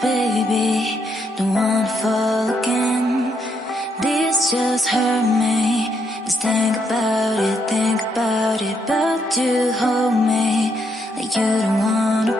baby, don't wanna fall again. This just hurt me. Just think about it, but you hold me like you don't wanna